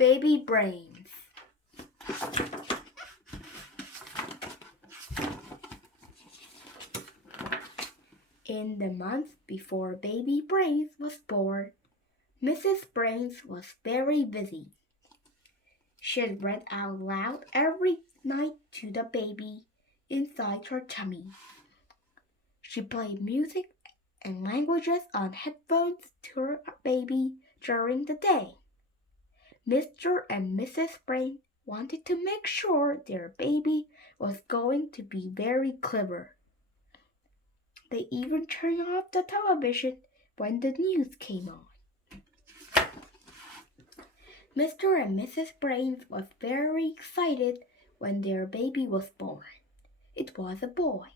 Baby Brains. In the month before Baby Brains was born, Mrs. Brains was very busy. She had read out loud every night to the baby inside her tummy. She played music and languages on headphones to her baby during the day. Mr. and Mrs. Brain wanted to make sure their baby was going to be very clever. They even turned off the television when the news came on. Mr. and Mrs. Brains was very excited when their baby was born. It was a boy.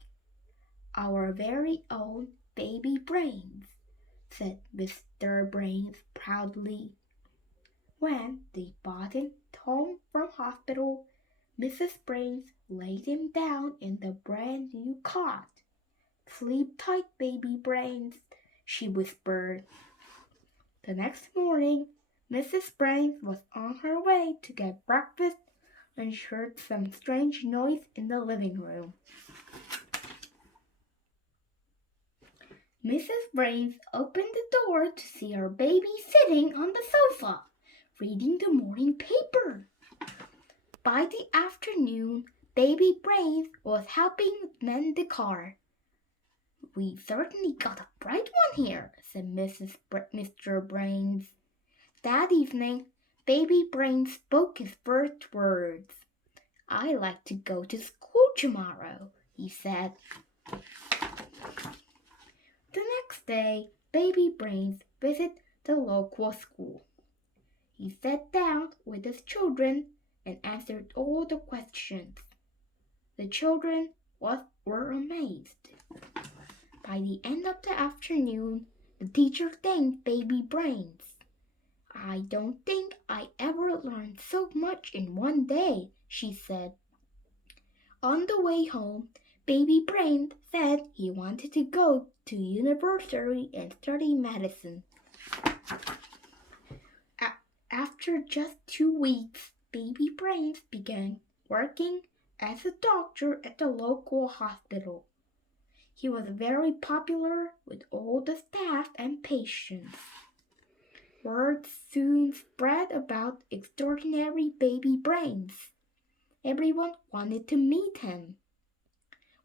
Our very own Baby Brains, said Mr. Brains proudly. When they brought him home from hospital, Mrs. Brains laid him down in the brand new cot. Sleep tight, Baby Brains, she whispered. The next morning, Mrs. Brains was on her way to get breakfast when she heard some strange noise in the living room. Mrs. Brains opened the door to see her baby sitting on the sofa, reading the morning paper. By the afternoon, Baby Brains was helping mend the car. We certainly got a bright one here, said Mr. Brains. That evening, Baby Brains spoke his first words. "I like to go to school tomorrow," he said. The next day, Baby Brains visited the local school. He sat down with his children and answered all the questions. The children were amazed. By the end of the afternoon, the teacher thanked Baby Brains. "I don't think I ever learned so much in one day," she said. On the way home, Baby Brains said he wanted to go to university and study medicine. After just 2 weeks, Baby Brains began working as a doctor at the local hospital. He was very popular with all the staff and patients. Word soon spread about extraordinary Baby Brains. Everyone wanted to meet him.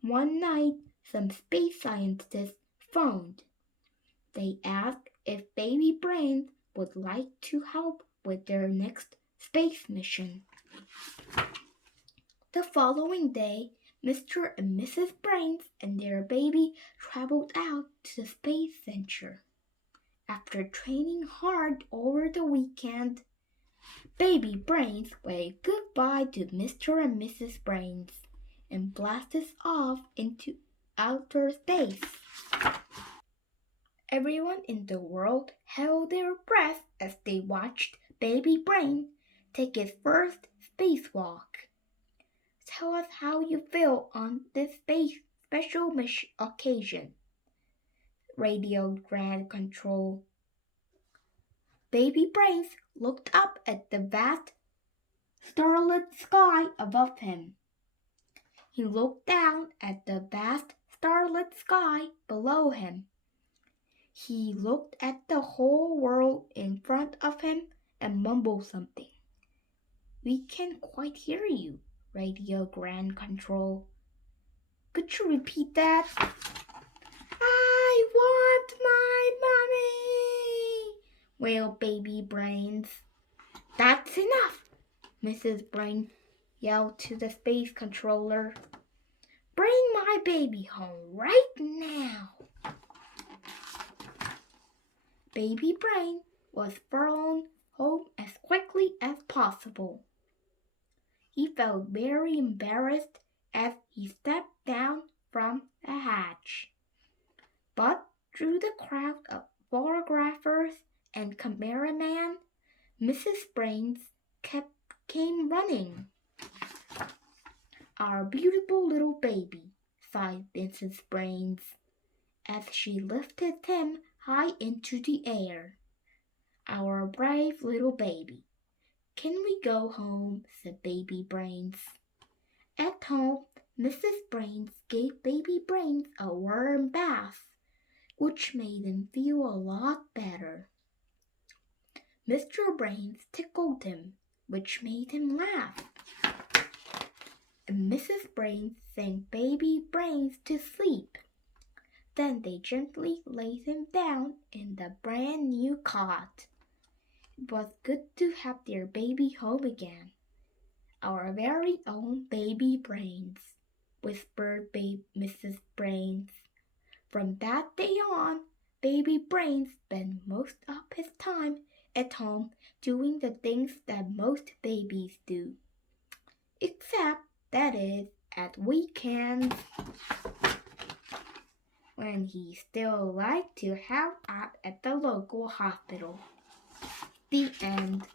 One night, some space scientists phoned. They asked if Baby Brains would like to help with their next space mission. The following day, Mr. and Mrs. Brains and their baby traveled out to the Space Center. After training hard over the weekend, Baby Brains waved goodbye to Mr. and Mrs. Brains and blasted off into outer space. Everyone in the world held their breath as they watched Baby Brain take his first spacewalk. Tell us how you feel on this special occasion, radioed Ground Control. Baby Brains looked up at the vast starlit sky above him. He looked down at the vast starlit sky below him. He looked at the whole world in front of him and mumbled something. "We can't quite hear you," Radio Ground Control. "Could you repeat that?" "I want my mommy," wailed Baby Brains. "That's enough," Mrs. Brain yelled to the space controller. "Bring my baby home right now." Baby Brain was flown home as quickly as possible. He felt very embarrassed as he stepped down from the hatch. But through the crowd of photographers and cameramen, Mrs. Brains came running. "Our beautiful little baby," sighed Mrs. Brains, as she lifted him high into the air. "Our brave little baby. "Can we go home?" said Baby Brains. At home, Mrs. Brains gave Baby Brains a warm bath, which made him feel a lot better. Mr. Brains tickled him, which made him laugh. And Mrs. Brains sang Baby Brains to sleep. Then they gently laid him down in the brand new cot. It was good to have their baby home again. "Our very own Baby Brains," whispered Mrs. Brains. From that day on, Baby Brains spent most of his time at home doing the things that most babies do. Except, that is, at weekends, when he still liked to help out at the local hospital. The end.